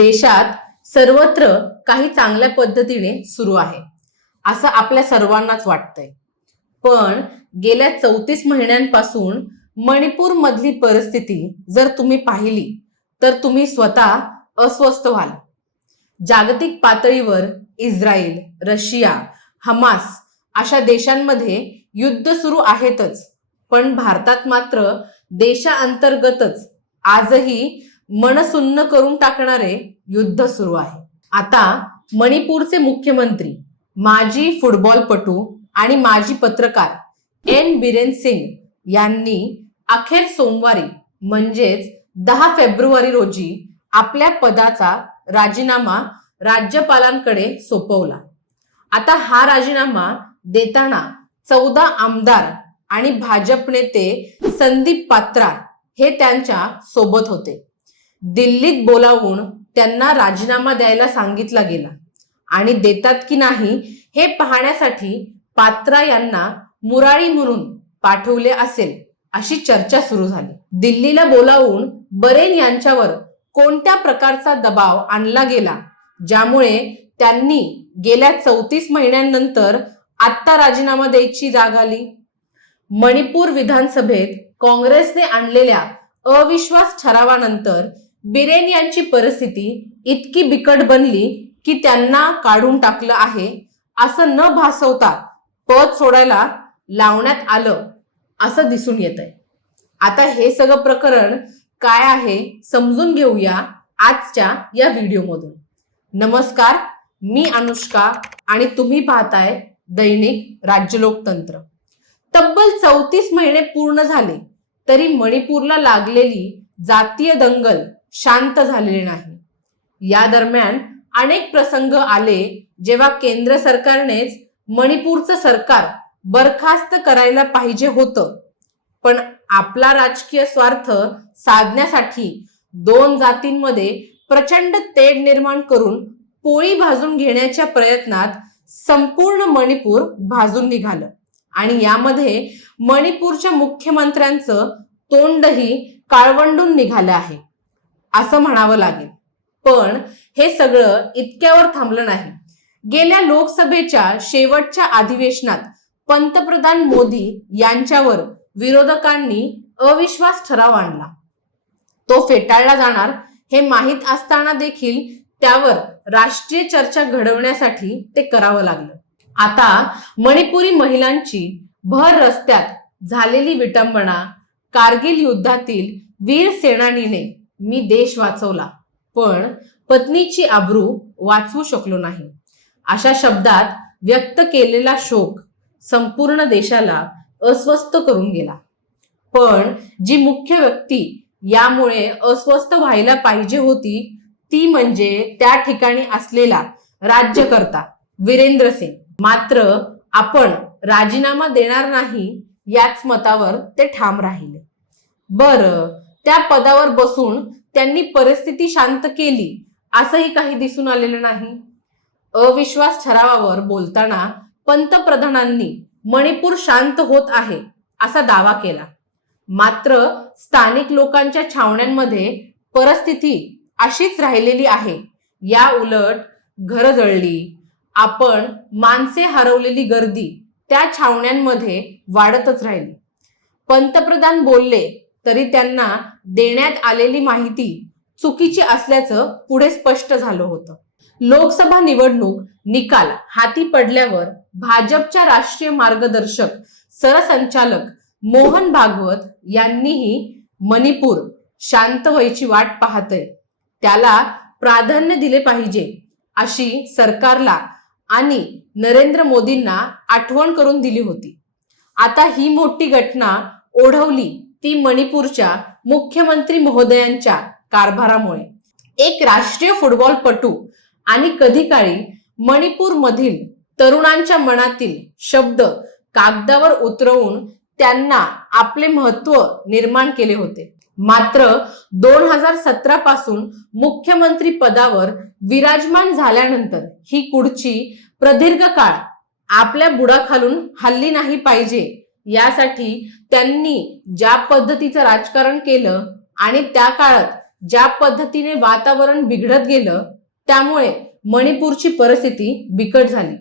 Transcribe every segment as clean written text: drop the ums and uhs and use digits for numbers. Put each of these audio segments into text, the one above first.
देशात सर्वत्र काही चांगल्या पद्धतीने सुरू आहे असं आपल्या सर्वांनाच वाटतंय. पण गेल्या 34 महिन्यांपासून मणिपूर मधली परिस्थिती जर तुम्ही पाहिली तर तुम्ही स्वतः अस्वस्थ व्हाल. जागतिक पातळीवर इस्रायल, रशिया, हमास अशा देशांमध्ये युद्ध सुरू आहेतच, पण भारतात मात्र देशांतर्गतच आजही मनसुन्न करून टाकणारे युद्ध सुरू आहे. आता मणिपूरचे मुख्यमंत्री, माजी फुटबॉलपटू आणि माजी पत्रकार एन बिरेन सिंग यांनी अखेर सोमवारी म्हणजेच 10 फेब्रुवारी रोजी आपल्या पदाचा राजीनामा राज्यपालांकडे सोपवला. आता हा राजीनामा देताना 14 आमदार आणि भाजप नेते संदीप पात्रा हे त्यांच्या सोबत होते. दिल्लीत बोलावून त्यांना राजीनामा द्यायला सांगितला गेला आणि देतात की नाही हे पाहण्यासाठी पात्रा यांना मुरारी म्हणून पाठवले असेल अशी चर्चा सुरू झाली. दिल्लीला बोलावून बरेन यांच्यावर कोणत्या प्रकारचा दबाव आणला गेला ज्यामुळे त्यांनी गेल्या 34 महिन्यांनंतर आत्ता राजीनामा द्यायची जाग आली? मणिपूर विधानसभेत काँग्रेसने आणलेल्या अविश्वास ठरावानंतर बिरेन यांची परिस्थिती इतकी बिकट बनली की त्यांना काढून टाकलं आहे असं न भासवता पद सोडायला लावण्यात आलं असं दिसून येतंय. आता हे सगळं प्रकरण काय आहे समजून घेऊया आजच्या या व्हिडिओमधून. नमस्कार, मी अनुष्का आणि तुम्ही पाहताय दैनिक राज्य लोकतंत्र. तब्बल 34 महिने पूर्ण झाले तरी मणिपूरला लागलेली जातीय दंगल शांत झालेली नाही. या दरम्यान अनेक प्रसंग आले जेव्हा केंद्र सरकारनेच मणिपूरचं सरकार बरखास्त करायला पाहिजे होतं, पण आपला राजकीय स्वार्थ साधण्यासाठी दोन जातींमध्ये प्रचंड तेढ निर्माण करून पोळी भाजून घेण्याच्या प्रयत्नात संपूर्ण मणिपूर भाजून निघालं आणि यामध्ये मणिपूरच्या मुख्यमंत्र्यांचं तोंडही काळवंडून निघालं आहे असं म्हणावं लागेल. पण हे सगळं इतक्यावर थांबलं नाही. गेल्या लोकसभेच्या शेवटच्या अधिवेशनात पंतप्रधान मोदी यांच्यावर विरोधकांनी अविश्वास ठराव आणला. तो फेटाळला जाणार हे माहीत असताना देखील त्यावर राष्ट्रीय चर्चा घडवण्यासाठी ते करावं लागलं. आता मणिपुरी महिलांची भर रस्त्यात झालेली विटंबना, कारगिल युद्धातील वीर सेनानीने मी देश वाचवला पण पत्नीची आबरू वाचवू शकलो नाही अशा शब्दात व्यक्त केलेला शोक संपूर्ण देशाला अस्वस्थ करून गेला. पण जी मुख्य व्यक्ती यामुळे अस्वस्थ व्हायला पाहिजे होती ती म्हणजे त्या ठिकाणी असलेला राज्यकर्ता वीरेंद्र सिंग. मात्र आपण राजीनामा देणार नाही याच मतावर ते ठाम राहिले. बरं, त्या पदावर बसून त्यांनी परिस्थिती शांत केली असंही काही दिसून आलेलं नाही. अविश्वास ठरावावर बोलताना पंतप्रधानांनी मणिपूर शांत होत आहे असा दावा केला. मात्र स्थानिक लोकांच्या छावण्यांमध्ये परिस्थिती अशीच राहिलेली आहे. या उलट घरं जळली, आपण माणसे हरवलेली गर्दी त्या छावण्यांमध्ये वाढतच राहिली. पंतप्रधान बोलले तरी त्यांना देण्यात आलेली माहिती चुकीची असल्याचं पुढे स्पष्ट झालं होतं. लोकसभा निवडणूक निकाल हाती पडल्यावर भाजपच्या राष्ट्रीय मार्गदर्शक सरसंचालक मोहन भागवत यांनीही मणिपूर शांत व्हायची वाट पाहतय, त्याला प्राधान्य दिले पाहिजे अशी सरकारला आणि नरेंद्र मोदींना आठवण करून दिली होती. आता ही मोठी घटना ओढवली ती मणिपूरच्या मुख्यमंत्री महोदयांच्या कारभारामुळे. एक राष्ट्रीय फुटबॉलपटू आणि कधी काळी मणिपूर मधील तरुणांच्या मनातील शब्द कागदावर उतरवून त्यांना आपले महत्त्व निर्माण केले होते. मात्र 2017 पासून मुख्यमंत्री पदावर विराजमान झाल्यानंतर ही कुडची प्रदीर्घ काळ आपल्या बुडाखालून हल्ली नाही पाहिजे यासाठी त्यांनी ज्या पद्धतीचं राजकारण केलं आणि त्या काळात ज्या पद्धतीने वातावरण बिघडत गेलं त्यामुळे मणिपूरची परिस्थिती बिकट झाली.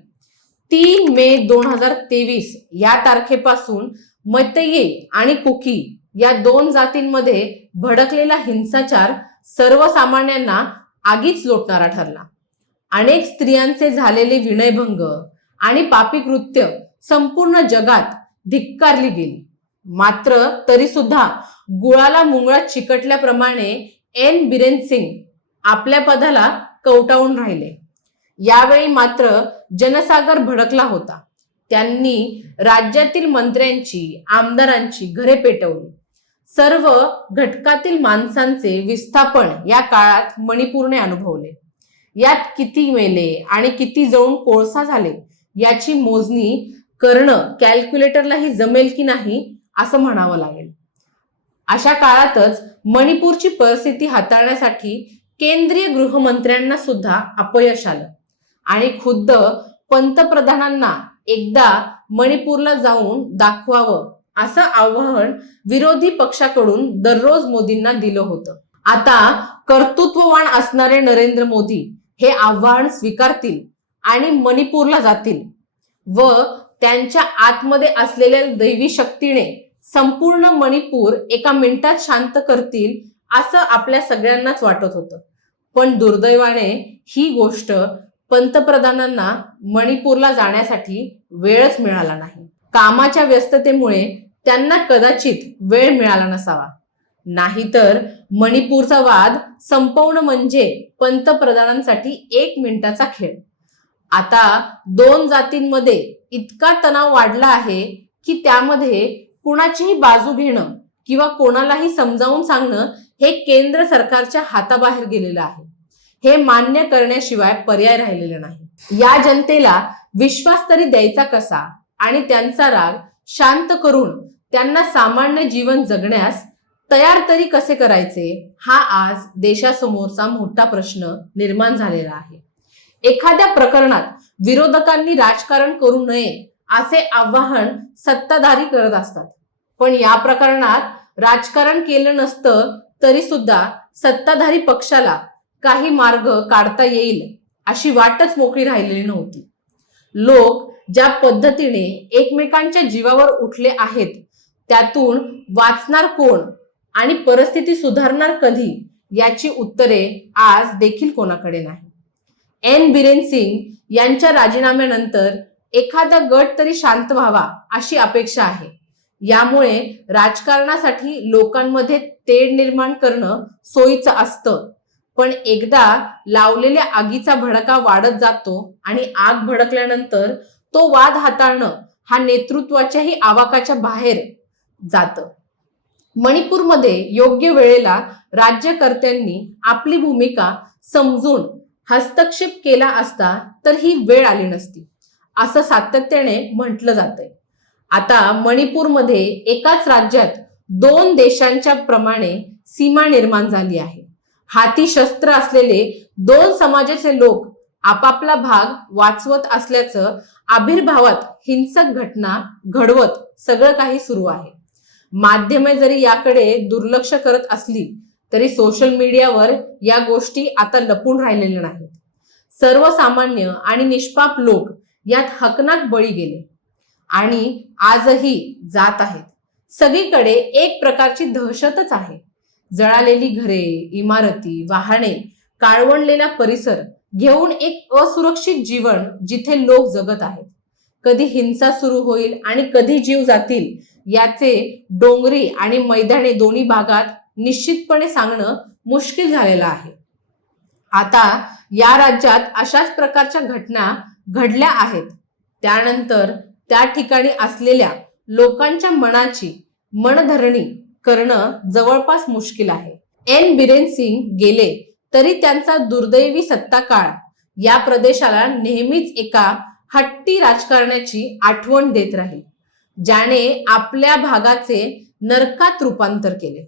3 मे 2023 या तारखेपासून मैतेई आणि कुकी या 2 जातींमध्ये भडकलेला हिंसाचार सर्वसामान्यांना आगीच लोटणारा ठरला. अनेक स्त्रियांचे झालेले विनयभंग आणि पापी कृत्य संपूर्ण जगात धिक्कारली गेली. मात्र तरी सुद्धा गुळाला मुंगळात चिकटल्याप्रमाणे एन बिरेन सिंग आपल्या पदाला कवटाळून राहिले. यावेळी मात्र जनसागर भडकला होता. त्यांनी राज्यातील मंत्र्यांची, आमदारांची घरे पेटवली. सर्व घटकातील माणसांचे विस्थापन या काळात मणिपूरने अनुभवले. यात किती मेले आणि किती जळून कोळसा झाले याची मोजणी करणं कॅल्क्युलेटरलाही जमेल की नाही असं म्हणावं लागेल. अशा काळातच मणिपूरची परिस्थिती हाताळण्यासाठी केंद्रीय गृहमंत्र्यांना सुद्धा अपयश आलं आणि खुद्द पंतप्रधानांना एकदा मणिपूरला जाऊन दाखवावं असं आवाहन विरोधी पक्षाकडून दररोज मोदींना दिलं होतं. आता कर्तृत्ववान असणारे नरेंद्र मोदी हे आव्हान स्वीकारतील आणि मणिपूरला जातील व त्यांच्या आतमध्ये असलेल्या दैवी शक्तीने संपूर्ण मणिपूर एका मिनिटात शांत करतील असं आपल्या सगळ्यांनाच वाटत होतं. पण दुर्दैवाने ही गोष्ट पंतप्रधानांना मणिपूरला जाण्यासाठी वेळच मिळाला नाही. कामाच्या व्यस्ततेमुळे त्यांना कदाचित वेळ मिळाला नसावा. नाहीतर मणिपूरचा वाद संपवणं म्हणजे पंतप्रधानांसाठी 1 मिनिटाचा खेळ. आता 2 जातींमध्ये इतका तणाव वाढला आहे की त्यामध्ये कुणाचीही बाजू घेणं किंवा कोणालाही समजावून सांगणं हे केंद्र सरकारच्या हाताबाहेर गेलेलं आहे. हे मान्य करण्याशिवाय पर्याय राहिलेला नाही. या जनतेला विश्वास तरी द्यायचा कसा आणि त्यांचा राग शांत करून त्यांना सामान्य जीवन जगण्यास तयार तरी कसे करायचे हा आज देशासमोरचा मोठा प्रश्न निर्माण झालेला आहे. एखाद्या प्रकरणात विरोधकांनी राजकारण करू नये असे आवाहन सत्ताधारी करत असतात. पण या प्रकरणात राजकारण केलं नसतं तरी सुद्धा सत्ताधारी पक्षाला काही मार्ग काढता येईल अशी वाटच मोकळी राहिलेली नव्हती. लोक ज्या पद्धतीने एकमेकांच्या जीवावर उठले आहेत त्यातून वाचणार कोण आणि परिस्थिती सुधारणार कधी याची उत्तरे आज देखील कोणाकडे नाही. एन बिरेन सिंग यांच्या राजीनाम्यानंतर एखादा गट तरी शांत व्हावा अशी अपेक्षा आहे. यामुळे राजकारणासाठी लोकांमध्ये तेढ निर्माण करणं सोयीचं असतं. पण एकदा लावलेल्या आगीचा भडका वाढत जातो आणि आग भडकल्यानंतर तो वाद हाताळणं हा नेतृत्वाच्याही आवाकाच्या बाहेर जातं. मणिपूरमध्ये योग्य वेळेला राज्यकर्त्यांनी आपली भूमिका समजून हस्तक्षेप केला असता तर ही वेळ आली नसती असं सातत्याने म्हटलं जातंय. आता मणिपूरमध्ये एकाच राज्यात 2 देशांच्या प्रमाणे सीमा निर्माण झाली आहे. हाती शस्त्र असलेले 2 समाजाचे लोक आपापला भाग वाचवत असल्याचं आविर्भावात हिंसक घटना घडवत सगळं काही सुरू आहे. माध्यमे जरी याकडे दुर्लक्ष करत असली तरी सोशल मीडियावर या गोष्टी आता लपून राहिलेल्या नाहीत. सर्वसामान्य आणि निष्पाप लोक यात हकनाक बळी गेले आणि आजही जात आहेत. सगळीकडे एक प्रकारची दहशतच आहे. जळालेली घरे, इमारती, वाहने, काळवंडलेला परिसर घेऊन एक असुरक्षित जीवन जिथे लोक जगत आहेत. कधी हिंसा सुरू होईल आणि कधी जीव जातील याचे डोंगरी आणि मैदानी दोन्ही भागात निश्चितपणे सांगणं मुश्किल झालेलं आहे. आता या राज्यात अशाच प्रकारच्या घटना घडल्या आहेत. त्यानंतर त्या ठिकाणी असलेल्या लोकांच्या मनाची मनधरणी करणं जवळपास मुश्किल आहे. एन बिरेन सिंग गेले तरी त्यांचा दुर्दैवी सत्ताकाळ या प्रदेशाला नेहमीच एका हट्टी राजकारण्याची आठवण देत राहील ज्याने आपल्या भागाचे नरकात रूपांतर केले.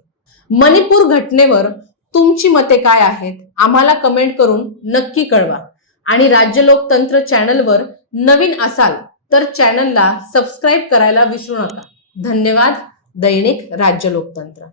मणिपूर घटनेवर तुमची मते काय आहेत आम्हाला कमेंट करून नक्की कळवा आणि राज्य लोकतंत्र चॅनलवर नवीन असाल तर चॅनलला सबस्क्राईब करायला विसरू नका. धन्यवाद. दैनिक राज्य लोकतंत्र.